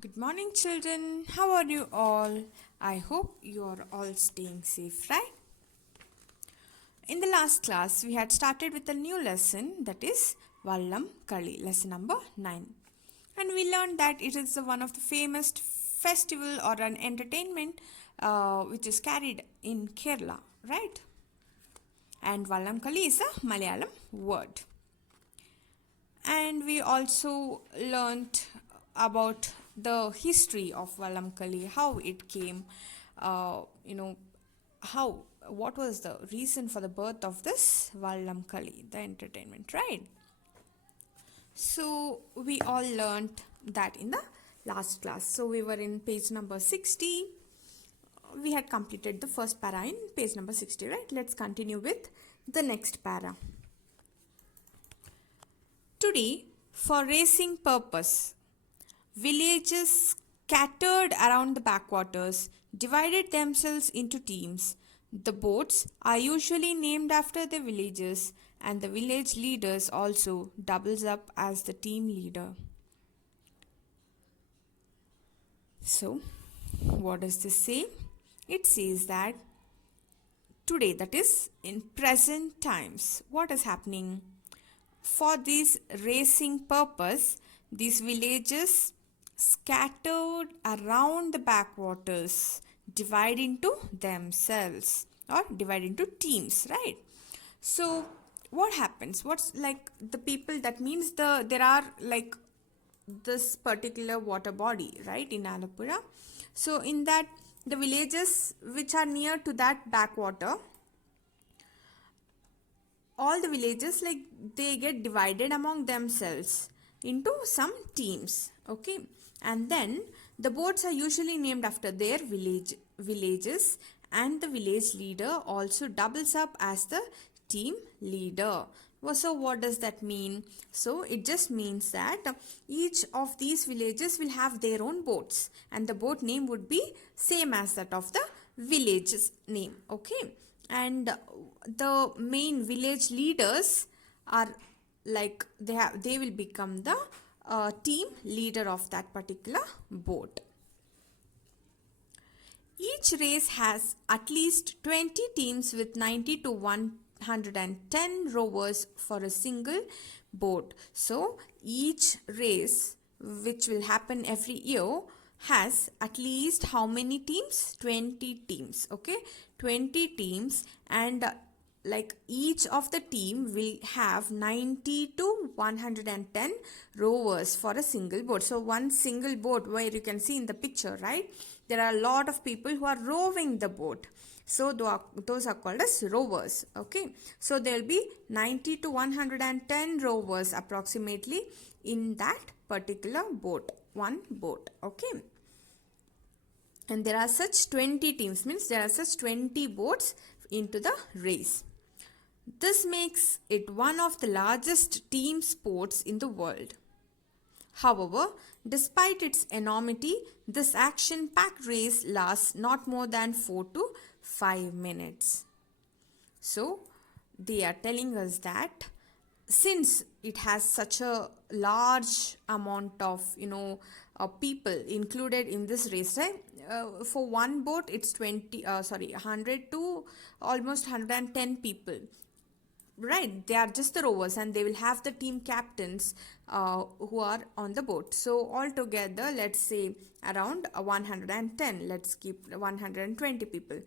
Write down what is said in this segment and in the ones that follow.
Good morning, children. How are you all? I hope you are all staying safe, right? In the last class, we had started with a new lesson that is Vallamkali, lesson number 9. And we learned that it is one of the famous festival or an entertainment which is carried in Kerala, right? And Vallamkali is a Malayalam word. And we also learnt about the history of Vallamkali, how it came, uh, you know, what was the reason for the birth of this Vallamkali, the entertainment, right? So we all learnt that in the last class. So we were in page number 60. We had completed the first para in page number 60, right? Let's continue with the next para. Today, for racing purpose, villages scattered around the backwaters divided themselves into teams. The boats are usually named after the villages, and the village leaders also doubles up as the team leader. So, what does this say? It says that today, that is in present times, what is happening? For this racing purpose, these villages scattered around the backwaters divide into themselves or divide into teams, right? So what happens? What's like the people, that means there are like this particular water body, right, in Alapura. So in that, the villages which are near to that backwater, all the villages, like, they get divided among themselves into some teams, okay? And then the boats are usually named after their villages, and the village leader also doubles up as the team leader. So what does that mean? So it just means that each of these villages will have their own boats, and the boat name would be same as that of the village's name, okay? And the main village leaders are like they will become the team leader of that particular boat. Each race has at least 20 teams with 90 to 110 rowers for a single boat. So each race which will happen every year has at least how many teams? 20 teams, okay? 20 teams, and like each of the team will have 90 to 110 rowers for a single boat. So one single boat, where you can see in the picture, right, there are a lot of people who are rowing the boat. So those are called as rowers, okay? So there will be 90 to 110 rowers approximately in that particular boat, one boat, okay? And there are such 20 teams, means there are such 20 boats into the race. This makes it one of the largest team sports in the world. However, despite its enormity, this action-packed race lasts not more than 4 to 5 minutes. So, they are telling us that since it has such a large amount of people included in this race, right? For one boat it's 100 to almost 110 people, right? They are just the rowers, and they will have the team captains who are on the boat. So altogether, let's say around 110, let's keep 120 people.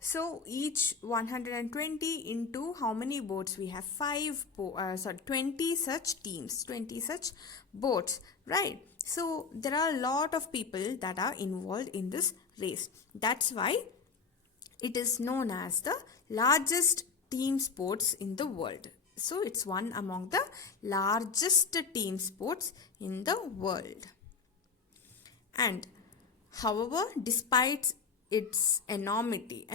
So each 120 into how many boats we have? 20 such teams, 20 such boats, right? So there are a lot of people that are involved in this race. That's why it is known as the largest team sports in the world. So it's one among the largest team sports in the world. And however, despite its enormity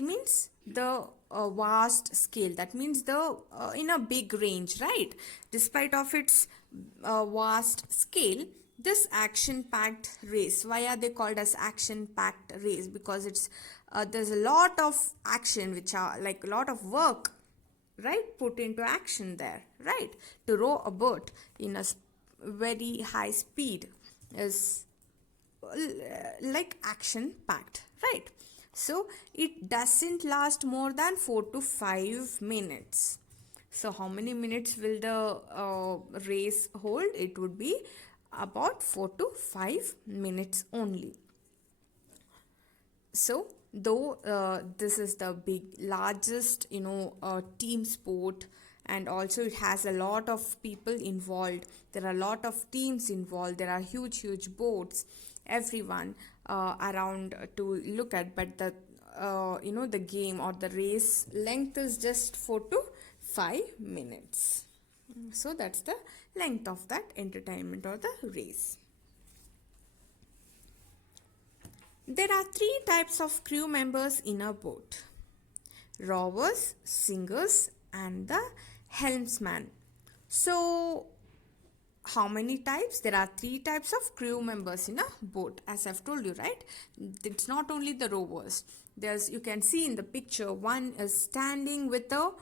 means the vast scale, that means the in a big range, right? Despite of its vast scale, this action packed race, why are they called as action packed race? Because it's there's a lot of action, which are like a lot of work, right, put into action there, right, to row a boat in a very high speed. is like action packed, right? So it doesn't last more than 4 to 5 minutes. So how many minutes will the race hold? It would be about 4 to 5 minutes only. So though this is the big largest team sport, and also it has a lot of people involved, there are a lot of teams involved, there are huge boats, everyone around to look at, but the the game or the race length is just 4 to 5 minutes. So that's the length of that entertainment or the race. There are three types of crew members in a boat: rowers, singers, and the helmsman. So, how many types? There are three types of crew members in a boat, as I've told you, right? It's not only the rowers. You can see in the picture, one is standing with a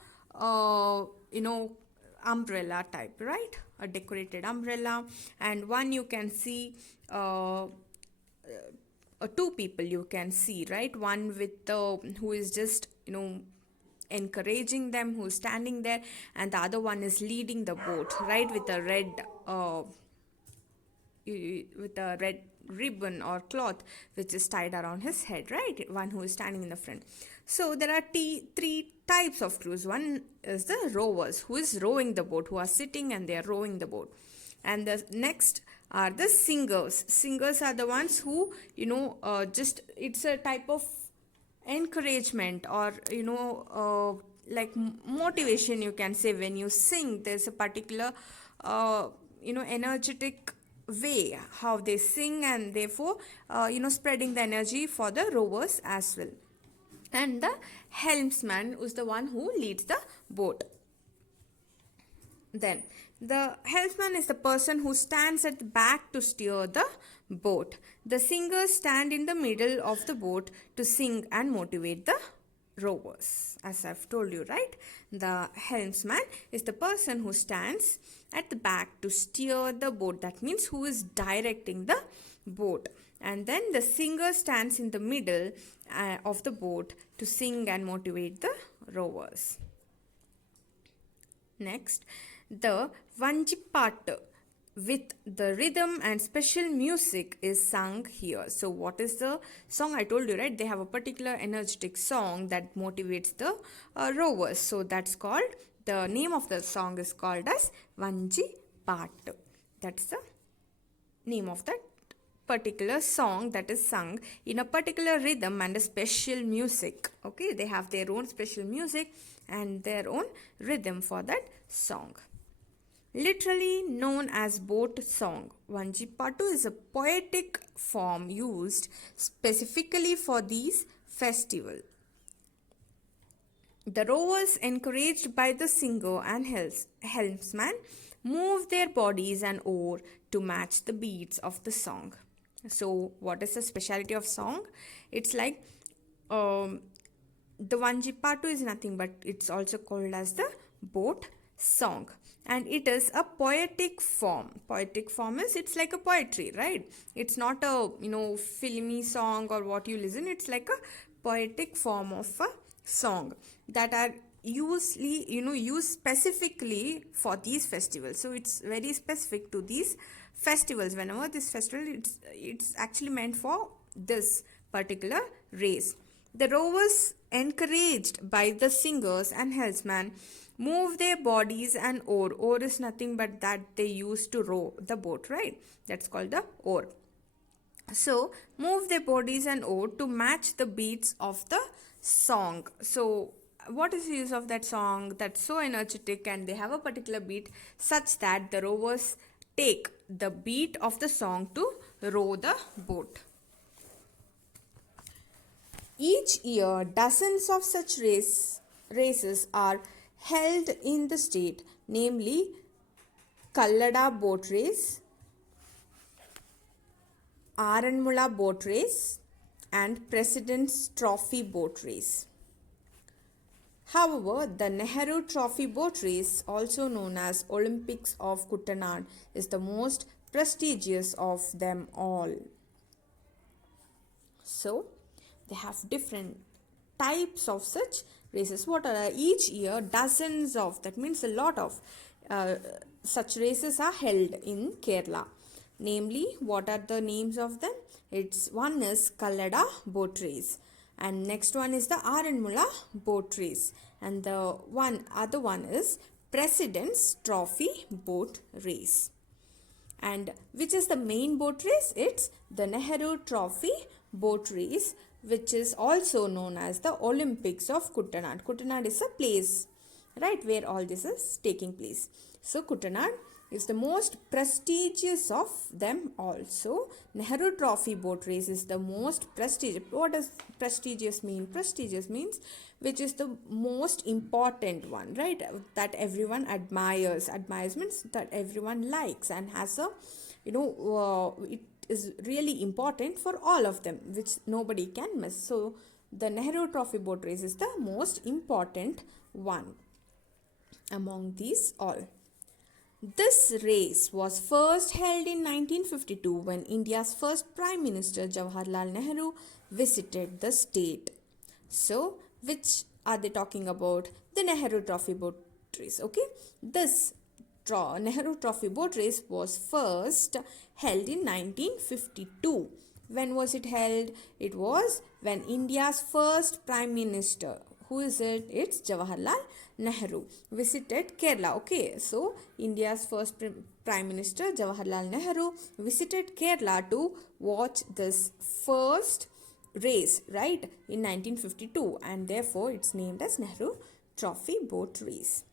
umbrella type, right? A decorated umbrella, and one you can see two people you can see, right? One with who is just encouraging them, who's standing there, and the other one is leading the boat, right, with a red ribbon or cloth which is tied around his head, right? One who is standing in the front. So there are three types of crews. One is the rowers, who is rowing the boat, who are sitting and they are rowing the boat. And the next are the singers. Singers are the ones who just, it's a type of encouragement or like motivation, you can say. When you sing, there's a particular energetic way how they sing, and therefore spreading the energy for the rowers as well. And the helmsman is the one who leads the boat. Then the helmsman is the person who stands at the back to steer the boat. The singers stand in the middle of the boat to sing and motivate the rowers. As I've told you, right? The helmsman is the person who stands at the back to steer the boat. That means who is directing the boat. And then the singer stands in the middle of the boat to sing and motivate the rowers. Next, the Vanjipat with the rhythm and special music is sung here. So what is the song? I told you, right? They have a particular energetic song that motivates the rowers. So that's called, the name of the song is called as Vanjipat. That's the name of that particular song that is sung in a particular rhythm and a special music. Okay, they have their own special music and their own rhythm for that song. Literally known as boat song, Vanjipattu is a poetic form used specifically for these festivals. The rowers, encouraged by the singer and helmsman, move their bodies and oar to match the beats of the song. So, what is the speciality of song? It's like the Vanjipattu is nothing but it's also called as the boat song, and it is a poetic form. Poetic form is, it's like a poetry, right? It's not a filmy song or what you listen. It's like a poetic form of a song that are usually used specifically for these festivals. So it's very specific to these festivals. Whenever this festival, it's actually meant for this particular race. The rowers, encouraged by the singers and helmsman, move their bodies and oar. Oar is nothing but that they use to row the boat, right? That's called the oar. So, move their bodies and oar to match the beats of the song. So, what is the use of that song that's so energetic and they have a particular beat such that the rowers take the beat of the song to row the boat? Each year, dozens of such races are held in the state, namely Kallada boat race, Aranmula boat race, and President's Trophy boat race. However, the Nehru Trophy boat race, also known as Olympics of Kuttanad, is the most prestigious of them all. So they have different types of such races. What are each year dozens of, that means a lot of uh, such races are held in Kerala. Namely, what are the names of them? It's one is Kallada boat race, and next one is the Aranmula boat race, and the other one is President's Trophy boat race. And which is the main boat race? It's the Nehru Trophy boat race, which is also known as the Olympics of Kuttanad. Kuttanad is a place, right, where all this is taking place. So Kuttanad is the most prestigious of them also. Nehru Trophy boat race is the most prestigious. What does prestigious mean? Prestigious means which is the most important one, right? That everyone admires. Admires means that everyone likes and has a, it is really important for all of them, which nobody can miss. So the Nehru Trophy boat race is the most important one among these all. This race was first held in 1952 when India's first Prime Minister Jawaharlal Nehru visited the state. So, which are they talking about? The Nehru Trophy boat race. Okay, this Nehru Trophy boat race was first held in 1952. When was it held? It was when India's first Prime Minister, who is it? It's Jawaharlal Nehru, visited Kerala. Okay, so India's first Prime Minister Jawaharlal Nehru visited Kerala to watch this first race, right, in 1952, and therefore it's named as Nehru Trophy boat race.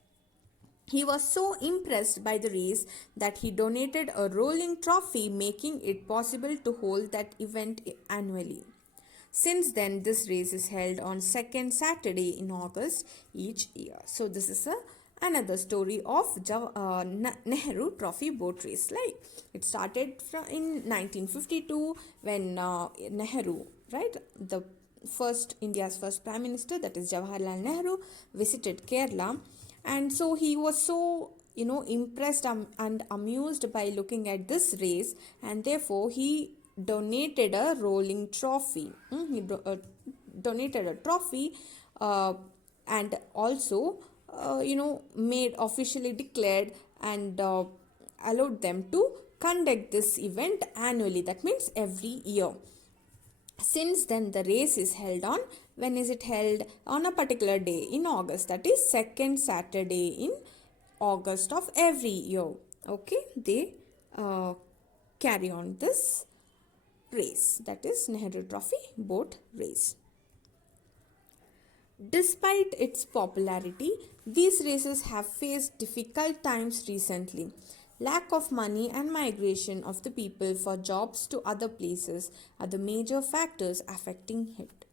He was so impressed by the race that he donated a rolling trophy, making it possible to hold that event annually. Since then, this race is held on second Saturday in August each year. So this is another story of Nehru Trophy boat race. Like it started in 1952 when Nehru, right, the India's first Prime Minister, that is Jawaharlal Nehru, visited Kerala, and so he was so impressed and amused by looking at this race, and therefore he donated a rolling trophy. He donated a trophy and also made officially declared and allowed them to conduct this event annually. That means every year. Since then, the race is held on, when is it held? On a particular day in August, that is second Saturday in August of every year. Okay, they carry on this race, that is Nehru Trophy boat race. Despite its popularity, these races have faced difficult times recently. Lack of money and migration of the people for jobs to other places are the major factors affecting it.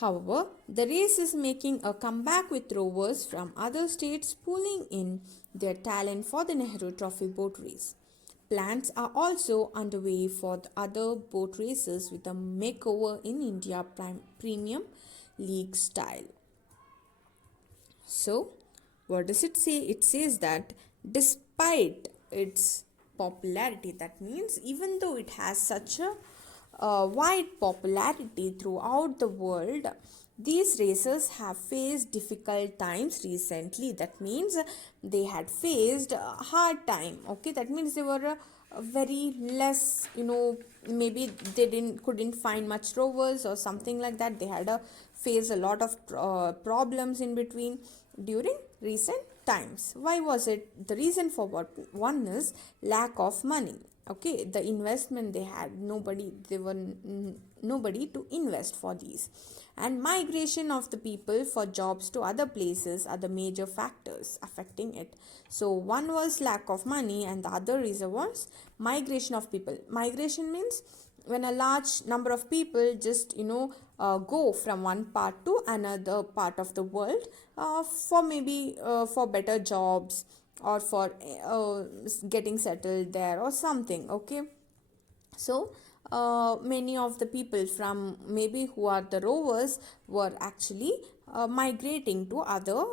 However, the race is making a comeback with rowers from other states pulling in their talent for the Nehru Trophy boat race. Plans are also underway for the other boat races with a makeover in India Premium League style. So, what does it say? It says that despite its popularity, that means even though it has such a wide popularity throughout the world, these races have faced difficult times recently. That means they had faced a hard time. Okay, that means they were very less, maybe they couldn't find much rowers or something like that. They had faced a lot of problems in between during recent times. Why was it? The reason for what? One is lack of money. Okay, the investment they had, nobody to invest for these, and migration of the people for jobs to other places are the major factors affecting it. So one was lack of money and the other reason was migration of people. Migration means when a large number of people just go from one part to another part of the world for maybe for better jobs or for getting settled there or something. Okay, so many of the people from maybe who are the rovers were actually migrating to other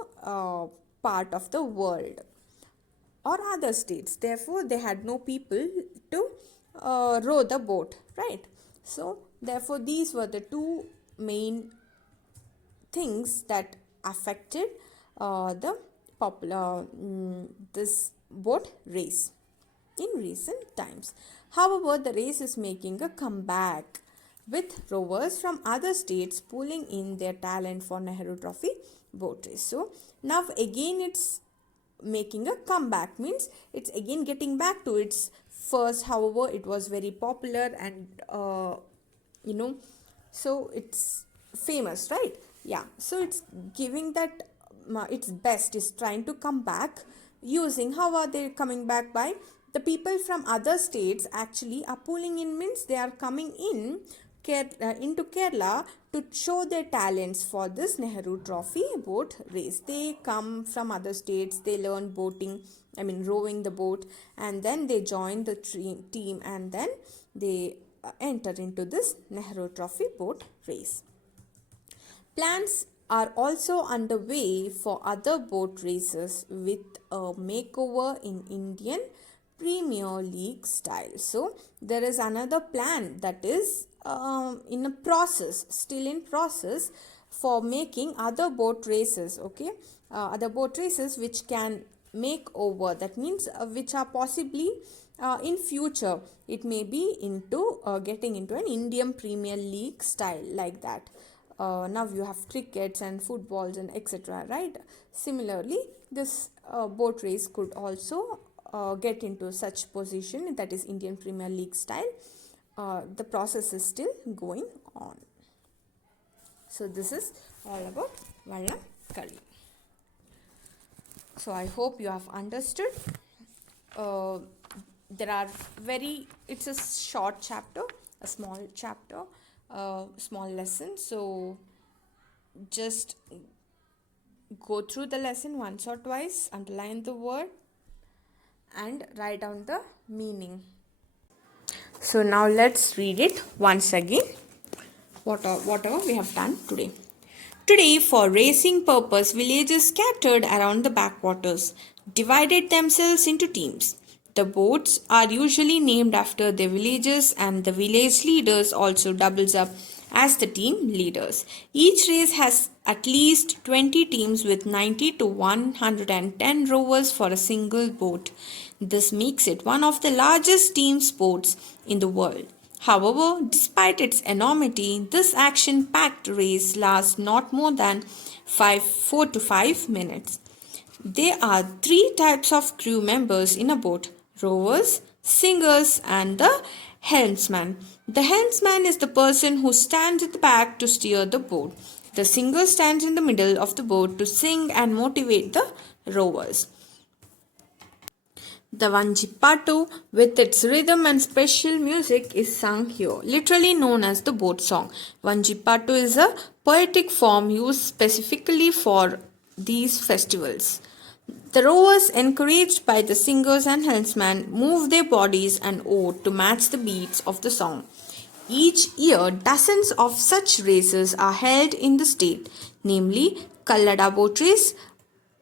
part of the world. or other states. Therefore, they had no people to row the boat, right? So, therefore, these were the two main things that affected the popular this boat race in recent times. However, the race is making a comeback with rowers from other states pulling in their talent for Nehru Trophy boat race. So now again it's making a comeback, means it's again getting back to its first. However, it was very popular and you know, so it's famous, right? Yeah, so it's giving that its best, is trying to come back. Using, how are they coming back? By the people from other states actually are pulling in, means they are coming in into Kerala to show their talents for this Nehru Trophy boat race. They come from other states, they learn boating, rowing the boat, and then they join the team, and then they enter into this Nehru Trophy boat race. Plans are also underway for other boat races with a makeover in Indian Premier League style. So there is another plan that is in a process, still in process, for making other boat races. Okay, other boat races which can make over. That means which are possibly in future it may be into getting into an Indian Premier League style, like that. Now you have crickets and footballs and etc., right? Similarly, this boat race could also get into such position, that is Indian Premier League style. The process is still going on. So this is all about Vallamkali. So I hope you have understood. There are it's a short chapter, a small chapter, small lesson. So just go through the lesson once or twice, underline the word and write down the meaning. So now let's read it once again, whatever we have done today. Today, for racing purpose, villages scattered around the backwaters divided themselves into teams. The boats are usually named after their villages, and the village leaders also doubles up as the team leaders. Each race has at least 20 teams with 90 to 110 rowers for a single boat. This makes it one of the largest team sports in the world. However, despite its enormity, this action-packed race lasts not more than 4 to 5 minutes. There are three types of crew members in a boat: rowers, singers, and the helmsman. The helmsman is the person who stands at the back to steer the boat. The singer stands in the middle of the boat to sing and motivate the rowers. The Vanjipattu, with its rhythm and special music, is sung here, literally known as the boat song. Vanjipattu is a poetic form used specifically for these festivals. The rowers, encouraged by the singers and helmsmen, move their bodies and oar to match the beats of the song. Each year, dozens of such races are held in the state, namely Kallada Boat Race,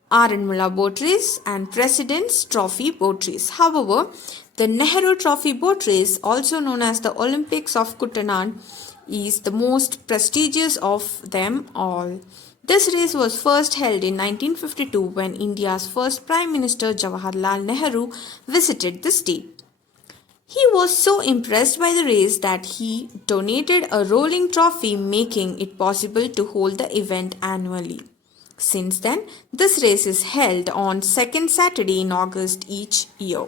Aranmula Boat Race, and President's Trophy Boat Race. However, the Nehru Trophy Boat Race, also known as the Olympics of Kuttanad, is the most prestigious of them all. This race was first held in 1952 when India's first Prime Minister Jawaharlal Nehru visited the state. He was so impressed by the race that he donated a rolling trophy, making it possible to hold the event annually. Since then, this race is held on second Saturday in August each year.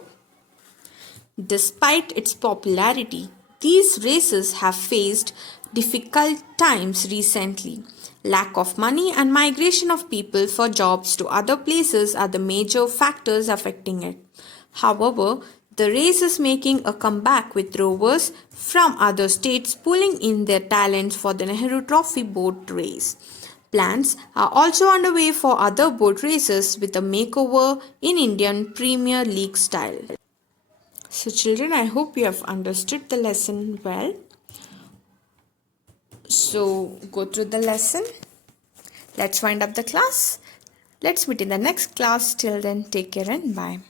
Despite its popularity, these races have faced difficult times recently. Lack of money and migration of people for jobs to other places are the major factors affecting it. However, the race is making a comeback with rowers from other states pulling in their talents for the Nehru Trophy boat race. Plans are also underway for other boat races with a makeover in Indian Premier League style. So children, I hope you have understood the lesson well. So go through the lesson. Let's wind up the class. Let's meet in the next class. Till then, take care and bye.